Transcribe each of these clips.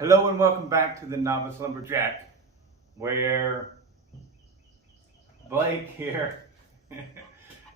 Hello and welcome back to the Novice Lumberjack, where Blake here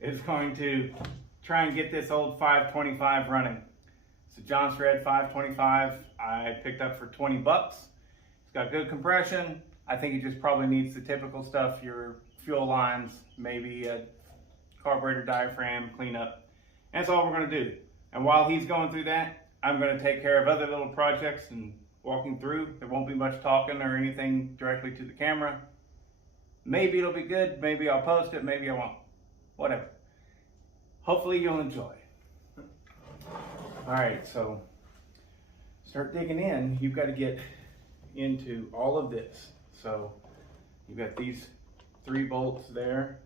is going to try and get this old 525 running. It's a Jonsered 525 I picked up for 20 bucks. It's got good compression. I think it just probably needs the typical stuff, your fuel lines, maybe a carburetor diaphragm cleanup. And that's all we're going to do. And while he's going through that, I'm going to take care of other little projects and walking through. There won't be much talking or anything directly to the camera. Maybe it'll be good, maybe I'll post it, maybe I won't. Whatever. Hopefully you'll enjoy. Alright, so start digging in. You've got to get into all of this. So you've got these 3 bolts there,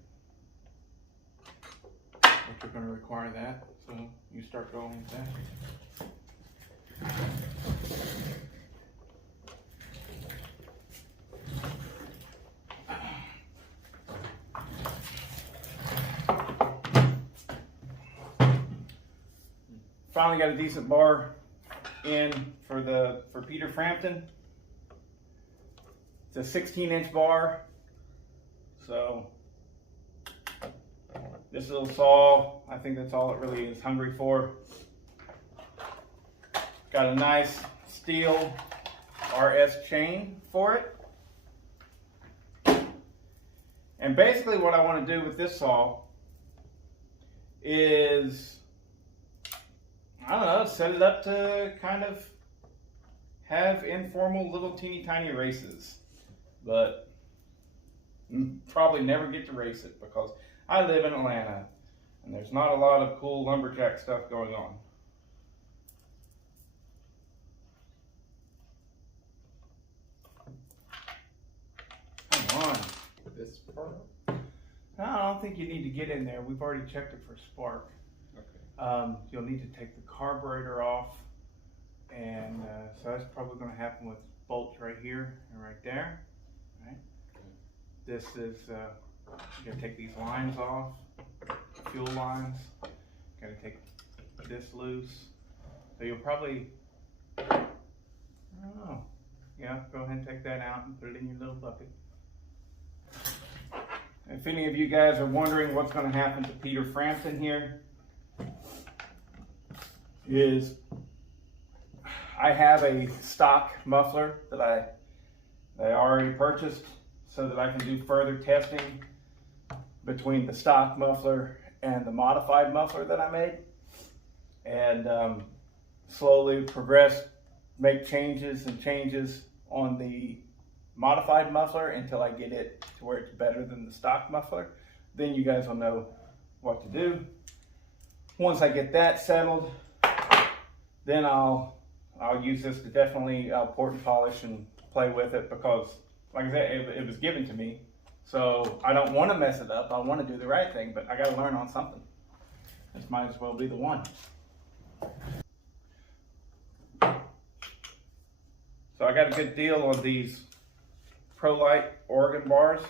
which are going to require that. So you start going with that. Finally got a decent bar in for Peter Frampton. It's a 16-inch bar. So this little saw, I think that's all it really is hungry for. Got a nice steel RS chain for it. And basically what I want to do with this saw is, I don't know, set it up to kind of have informal little teeny tiny races. But probably never get to race it because I live in Atlanta and there's not a lot of cool lumberjack stuff going on. Come on. This part? No, I don't think you need to get in there. We've already checked it for spark. Okay. You'll need to take the carburetor off, and so that's probably going to happen with bolts right here and right there. Right. This is you got to take these lines off, fuel lines. Got to take this loose. So you'll probably, I don't know. Yeah, go ahead and take that out and put it in your little bucket. If any of you guys are wondering what's going to happen to Peter Frampton here, is I have a stock muffler that I already purchased so that I can do further testing between the stock muffler and the modified muffler that I made, and slowly progress, make changes on the modified muffler until I get it to where it's better than the stock muffler. Then you guys will know what to do. Once I get that settled, then I'll use this to definitely port and polish and play with it, because like I said, it was given to me, so I don't want to mess it up. I want to do the right thing, but I got to learn on something. This might as well be the one. So I got a good deal on these ProLite Oregon bars.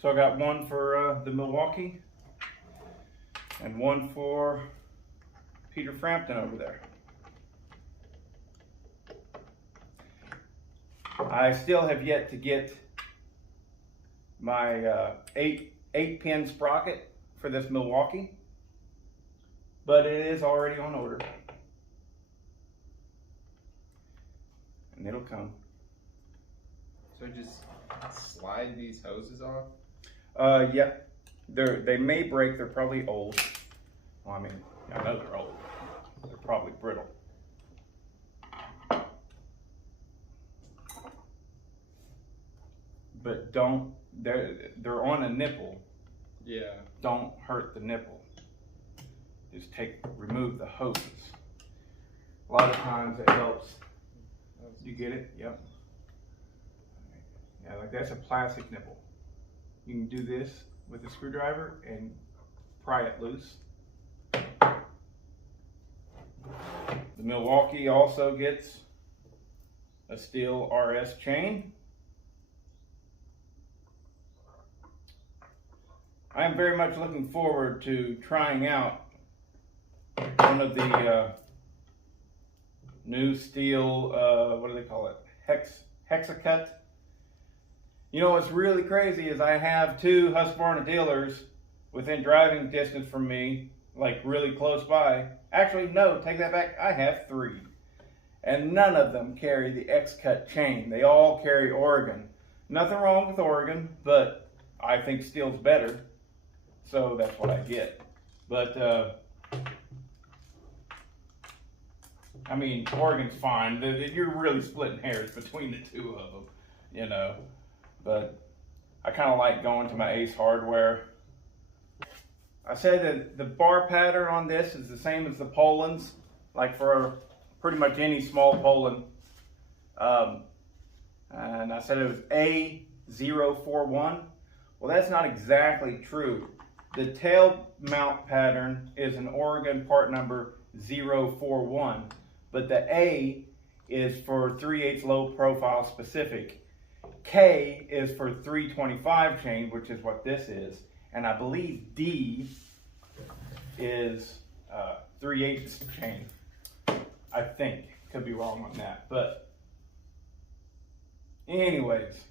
So I got one for the Milwaukee and one for Peter Frampton over there. I still have yet to get my 8-pin sprocket for this Milwaukee, but it is already on order. And it'll come. So just slide these hoses off? Yeah. They may break. They're probably old. Well, I mean, I know they're old. They're probably brittle. But don't, they're on a nipple. Yeah. Don't hurt the nipple. Just remove the hoses. A lot of times it helps. You get it? Yep. Yeah, like that's a plastic nipple. You can do this with a screwdriver and pry it loose. The Milwaukee also gets a steel RS chain. I am very much looking forward to trying out one of the new steel, what do they call it? Hexacut. You know what's really crazy is I have 2 Husqvarna dealers within driving distance from me, like really close by. Actually, no, take that back. I have 3. And none of them carry the X-Cut chain. They all carry Oregon. Nothing wrong with Oregon, but I think steel's better. So that's what I get. But, I mean, Oregon's fine. You're really splitting hairs between the 2 of them, you know. But I kind of like going to my Ace Hardware. I said that the bar pattern on this is the same as the Poland's, like for pretty much any small Poland. And I said it was A041. Well, that's not exactly true. The tail mount pattern is an Oregon part number 041, but the A is for 3/8 low profile specific. K is for 325 chain, which is what this is. And I believe D is 3/8 chain. I think. Could be wrong on that. But anyways.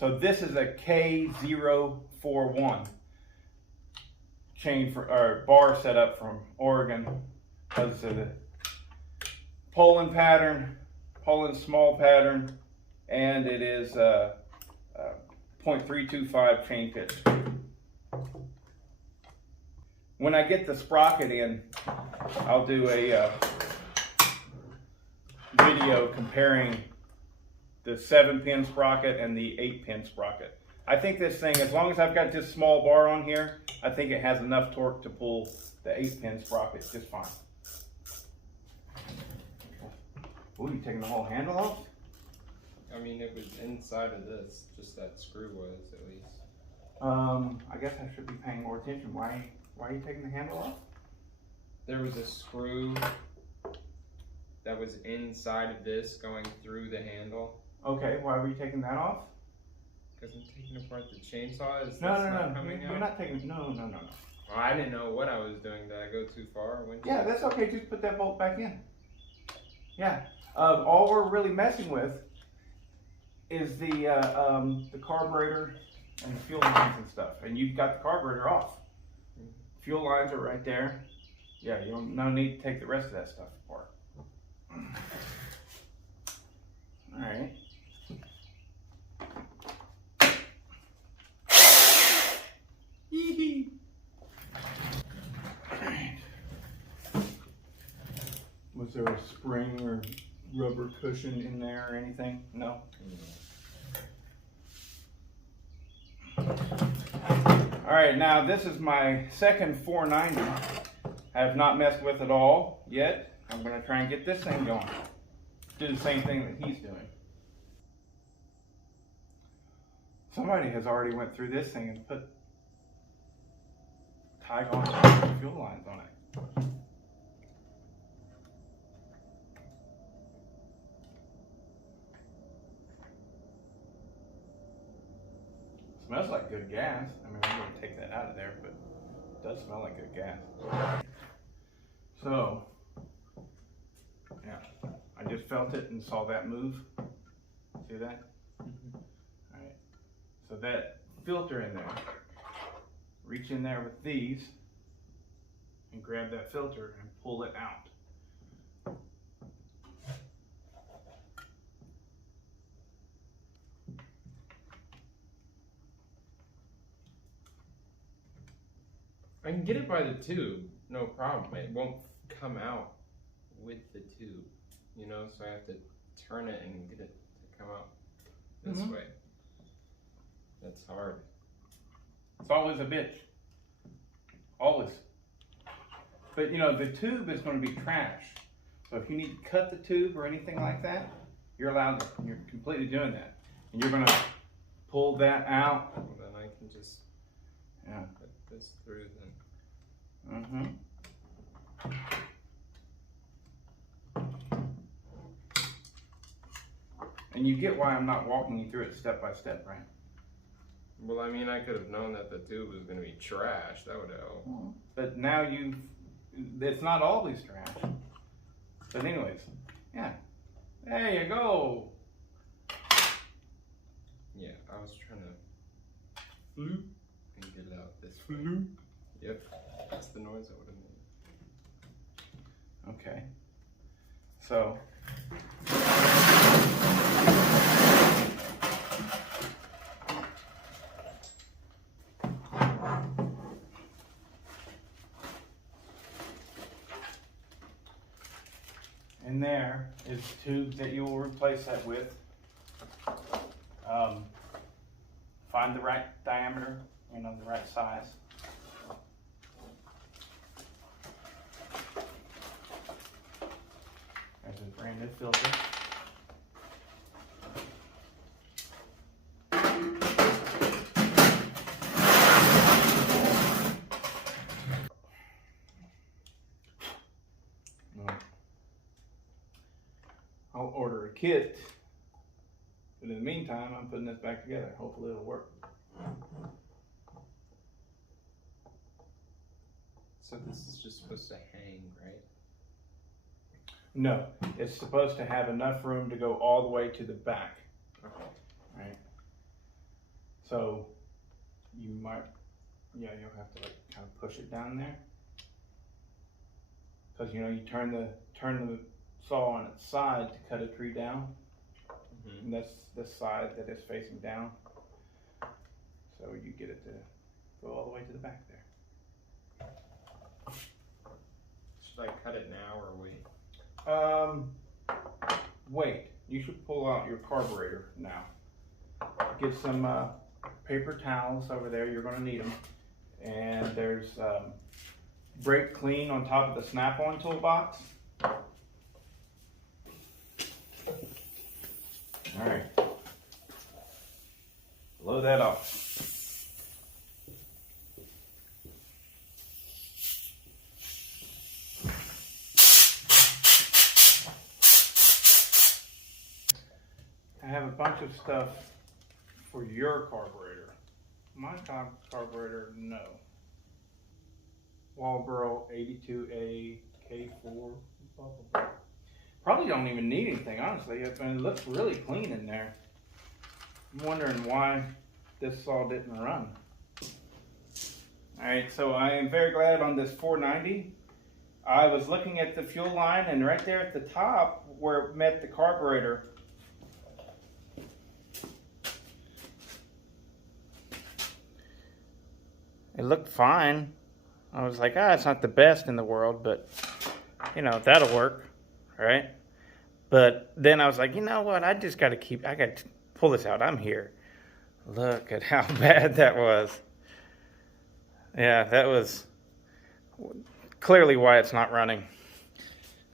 So this is a K041 chain or bar setup from Oregon. Because of the Poland pattern, Poland small pattern, and it is 0.325 chain pitch. When I get the sprocket in, I'll do a video comparing the 7-pin sprocket and the 8-pin sprocket. I think this thing, as long as I've got this small bar on here, I think it has enough torque to pull the 8-pin sprocket just fine. Ooh, you taking the whole handle off? I mean, it was inside of this, just that screw was at least. I guess I should be paying more attention. Why are you taking the handle off? There was a screw that was inside of this going through the handle. Okay, why were you taking that off? Because I'm taking apart the chainsaw. Is No, this no, not no. coming You're out? not taking. No. Well, I didn't know what I was doing. Did I go too far? Yeah, that's okay. Just put that bolt back in. Yeah. All we're really messing with is the carburetor and the fuel lines and stuff. And you've got the carburetor off. Fuel lines are right there. Yeah, you don't no need to take the rest of that stuff apart. All right. Yee-hee. All right. Was there a spring or rubber cushion in there or anything? No? All right, now this is my second 490. I have not messed with it all yet. I'm gonna try and get this thing going. Do the same thing that he's doing. Somebody has already went through this thing and put Tygon fuel lines on it. Smells like good gas. I mean, I'm going to take that out of there, but it does smell like good gas. So, yeah, I just felt it and saw that move. See that? All right. So that filter in there, reach in there with these and grab that filter and pull it out. I can get it by the tube, no problem. It won't come out with the tube, you know, so I have to turn it and get it to come out this way. That's hard. It's always a bitch. Always. But you know, the tube is going to be trash. So if you need to cut the tube or anything like that, you're allowed to. You're completely doing that. And you're going to pull that out. Well, then I can just put this through then. And you get why I'm not walking you through it step by step, right? Well, I mean, I could have known that the tube was going to be trash. That would help. But now it's not always trash. But anyways, yeah. There you go. Yeah, I was trying to floop and get it out this floop. Yep, that's the noise I would have made. Okay. So. In there is the tube that you will replace that with. Find the right diameter, the right size. There's a brand new filter. I'll order a kit, but in the meantime, I'm putting this back together. Hopefully it'll work. So this is just supposed to hang, right? No, it's supposed to have enough room to go all the way to the back. Okay. Right. So you might, you'll have to kind of push it down there, because you turn the saw on its side to cut a tree down, and that's the side that is facing down. So you get it to go all the way to the back there. Should I cut it now or wait? Wait. You should pull out your carburetor now. Get some paper towels over there. You're going to need them. And there's brake clean on top of the snap-on toolbox. All right. Blow that off. I have a bunch of stuff for your carburetor. My carburetor, no. Walbro 82A K4. Blah, blah, blah. Probably don't even need anything, honestly. It looks really clean in there. I'm wondering why this saw didn't run. Alright, so I am very glad on this 490. I was looking at the fuel line, and right there at the top where it met the carburetor, it looked fine. I was like, it's not the best in the world, but that'll work, right? But then I was like, you know what? I got to pull this out. I'm here. Look at how bad that was. Yeah, that was clearly why it's not running.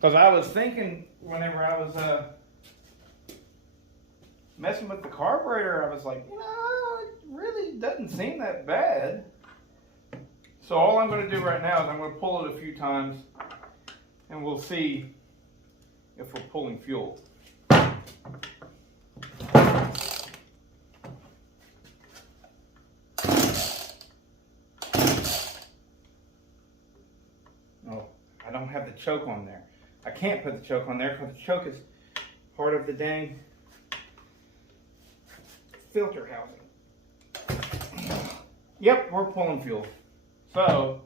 Because I was thinking whenever I was messing with the carburetor, I was like, it really doesn't seem that bad. So all I'm going to do right now is I'm going to pull it a few times, and we'll see if we're pulling fuel. Oh, I don't have the choke on there. I can't put the choke on there because the choke is part of the dang filter housing. Yep, we're pulling fuel. So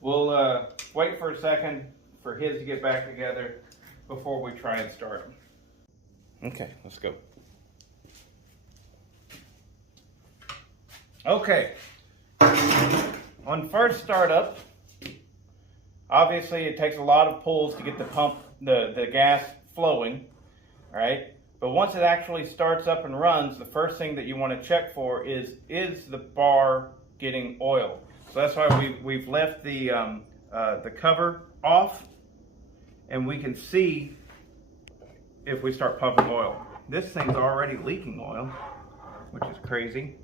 we'll wait for a second for his to get back together before we try and start him. Okay, let's go. Okay, on first startup, obviously it takes a lot of pulls to get the pump, the gas flowing, all right? But once it actually starts up and runs, the first thing that you want to check for is the bar getting oil? So that's why we've left the cover off, and we can see if we start pumping oil. This thing's already leaking oil, which is crazy.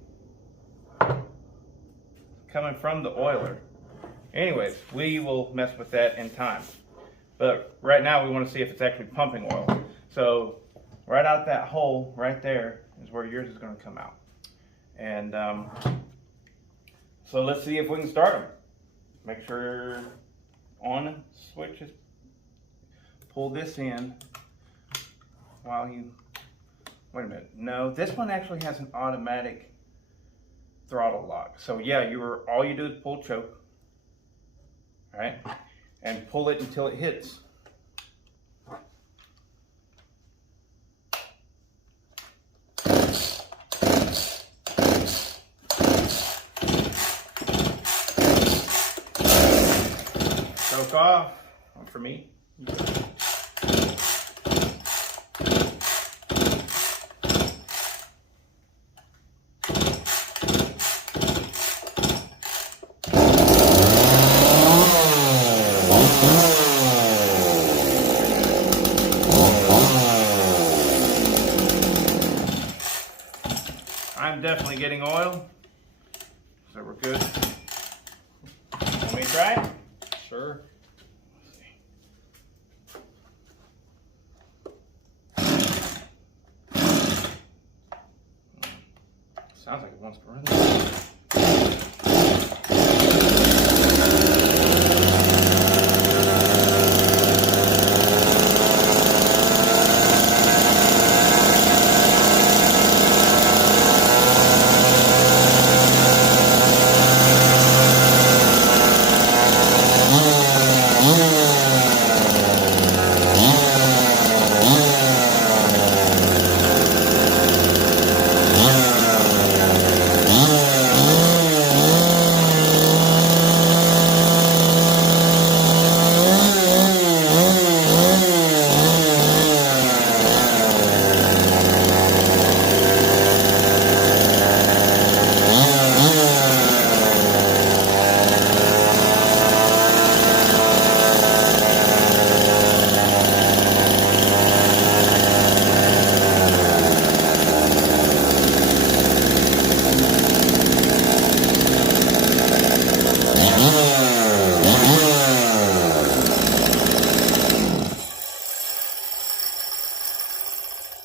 Coming from the oiler. Anyways, we will mess with that in time. But right now we want to see if it's actually pumping oil. So right out that hole right there is where yours is going to come out. And so let's see if we can start them. Make sure on switch is, pull this in while you, wait a minute. No, this one actually has an automatic throttle lock. So yeah, all you do is pull choke, all right? And pull it until it hits. Choke off, for me. I'm definitely getting oil, so we're good. Let me try it? Sure. Sounds like it wants to run.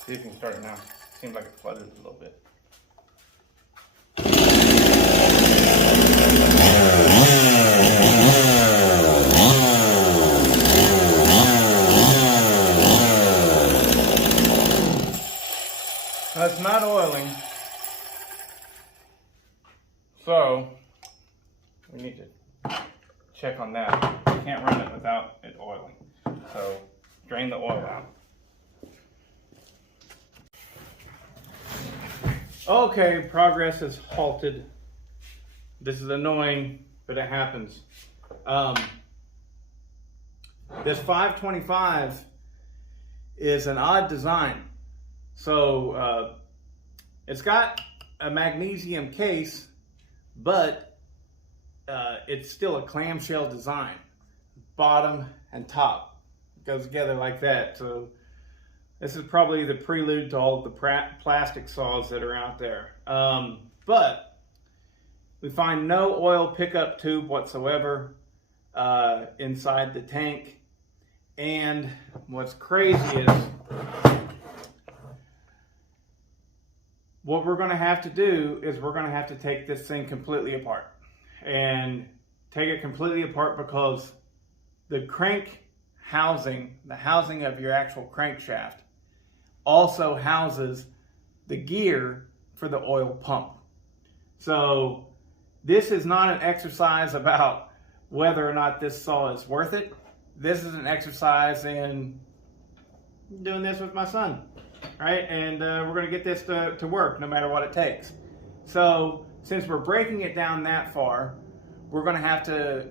See if you can start it now. Seems like it flooded a little bit. That's not oiling. So we need to check on that. You can't run it without it oiling. So drain the oil out. Okay, progress is halted. This is annoying, but it happens. This 525 is an odd design. So it's got a magnesium case, but it's still a clamshell design. Bottom and top goes together like that. So this is probably the prelude to all of the plastic saws that are out there. But we find no oil pickup tube whatsoever inside the tank. And what's crazy is what we're going to have to do is we're going to have to take this thing completely apart. And take it completely apart because the crank housing, the housing of your actual crankshaft, also houses the gear for the oil pump. So this is not an exercise about whether or not this saw is worth it. This is an exercise in doing this with my son, right? And we're gonna get this to work no matter what it takes. So since we're breaking it down that far, we're gonna have to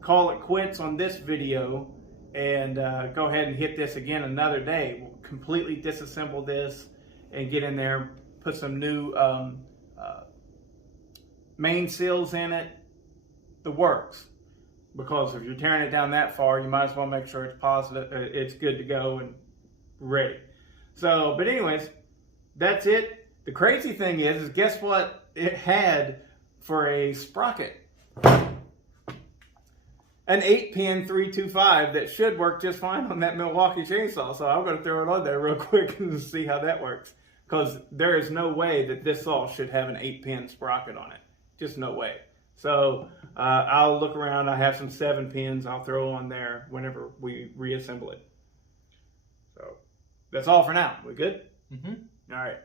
call it quits on this video and go ahead and hit this again another day. We'll completely disassemble this and get in there, put some new main seals in it, the works. Because if you're tearing it down that far, you might as well make sure it's positive, it's good to go and ready. So, but anyways, that's it. The crazy thing is guess what it had for a sprocket? An 8-pin 325 that should work just fine on that Milwaukee chainsaw. So I'm going to throw it on there real quick and see how that works. because there is no way that this saw should have an 8-pin sprocket on it. Just no way. So I'll look around. I have some 7 pins I'll throw on there whenever we reassemble it. So that's all for now. We good? Mm-hmm. All right.